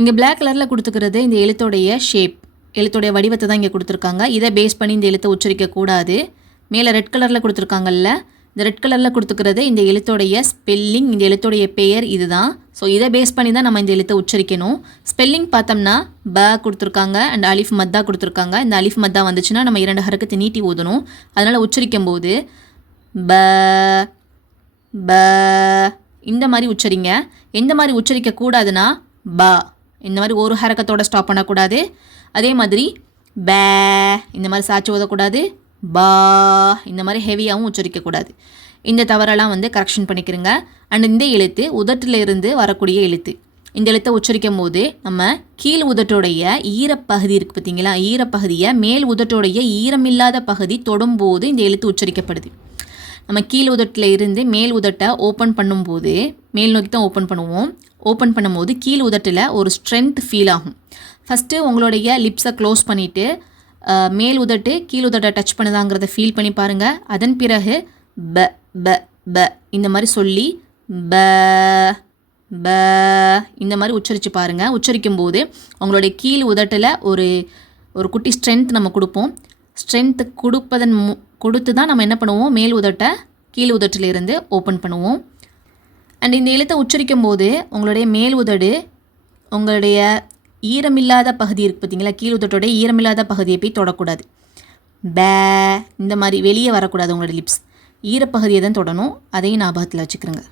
இங்கே பிளாக் கலரில் கொடுத்துக்கிறது இந்த எழுத்தோடைய ஷேப், எழுத்தோடைய வடிவத்தை தான் இங்கே கொடுத்துருக்காங்க. இதை பேஸ் பண்ணி இந்த எழுத்தை உச்சரிக்கக்கூடாது. மேலே ரெட் கலரில் கொடுத்துருக்காங்கல்ல, இந்த ரெட் கலரில் கொடுத்துக்கிறது இந்த எழுத்தோடைய ஸ்பெல்லிங், இந்த எழுத்தோடைய பெயர் இதுதான். ஸோ இதை பேஸ் பண்ணி தான் நம்ம இந்த எழுத்தை உச்சரிக்கணும். ஸ்பெல்லிங் பார்த்தோம்னா ப கொடுத்துருக்காங்க அண்ட் அலிஃப் மத்தா கொடுத்துருக்காங்க. இந்த அலிஃப் மத்தா வந்துச்சுன்னா நம்ம 2 ஹரக்கத்தை நீட்டி ஓதணும். அதனால் உச்சரிக்கும் போது ப ப இந்த மாதிரி உச்சரிங்க. எந்த மாதிரி உச்சரிக்கக்கூடாதுன்னா பா இந்த மாதிரி ஒரு ஹரக்கத்தோட ஸ்டாப் பண்ணக்கூடாது. அதே மாதிரி பே இந்த மாதிரி சாட்சி ஓதக்கூடாது. பா இந்த மாதிரி ஹெவியாகவும் உச்சரிக்கக்கூடாது. இந்த தவறெல்லாம் கரெக்ஷன் பண்ணிக்கிறங்க. அண்ட் இந்த எழுத்து உதட்டிலிருந்து வரக்கூடிய எழுத்து. இந்த எழுத்தை உச்சரிக்கும் போது நம்ம கீழ் உதட்டோடைய ஈரப்பகுதி இருக்குது பார்த்தீங்களா, ஈரப்பகுதியை மேல் உதட்டோடைய ஈரமில்லாத பகுதி தொடும்போது இந்த எழுத்து உச்சரிக்கப்படுது. நம்ம கீழ் உதட்டில் இருந்து மேல் உதட்டை ஓப்பன் பண்ணும்போது, மேல் நோக்கி தான் ஓப்பன் பண்ணுவோம். ஓப்பன் பண்ணும்போது கீழ் உதட்டில் ஒரு ஸ்ட்ரென்த் ஃபீல் ஆகும். ஃபஸ்ட்டு உங்களுடைய லிப்ஸை க்ளோஸ் பண்ணிவிட்டு மேல் உதட்டு கீழ் உதட்டை டச் பண்ணுதாங்கிறத ஃபீல் பண்ணி பாருங்கள். அதன் பிறகு ப ப ப இந்த மாதிரி சொல்லி ப ப இந்த மாதிரி உச்சரித்து பாருங்கள். உச்சரிக்கும் போது உங்களுடைய கீழ் உதட்டில் ஒரு குட்டி ஸ்ட்ரென்த் நம்ம கொடுப்போம். ஸ்ட்ரென்த் கொடுத்து தான் நம்ம என்ன பண்ணுவோம், மேல் உதட்டை கீழ் உதட்டிலிருந்து ஓப்பன் பண்ணுவோம். அண்ட் இந்த எழுத்தை உச்சரிக்கும் போது உங்களுடைய மேல் உதடு உங்களுடைய ஈரமில்லாத பகுதி இருக்குது பார்த்தீங்களா, கீழ் உதட்டோட ஈரமில்லாத பகுதியை போய் தொடக்கூடாது. பே இந்த மாதிரி வெளியே வரக்கூடாது. உங்களோட லிப்ஸ் ஈரப்பகுதியை தான் தொடணும். அதையும் ஞாபகத்தில் வச்சுக்கிறோங்க.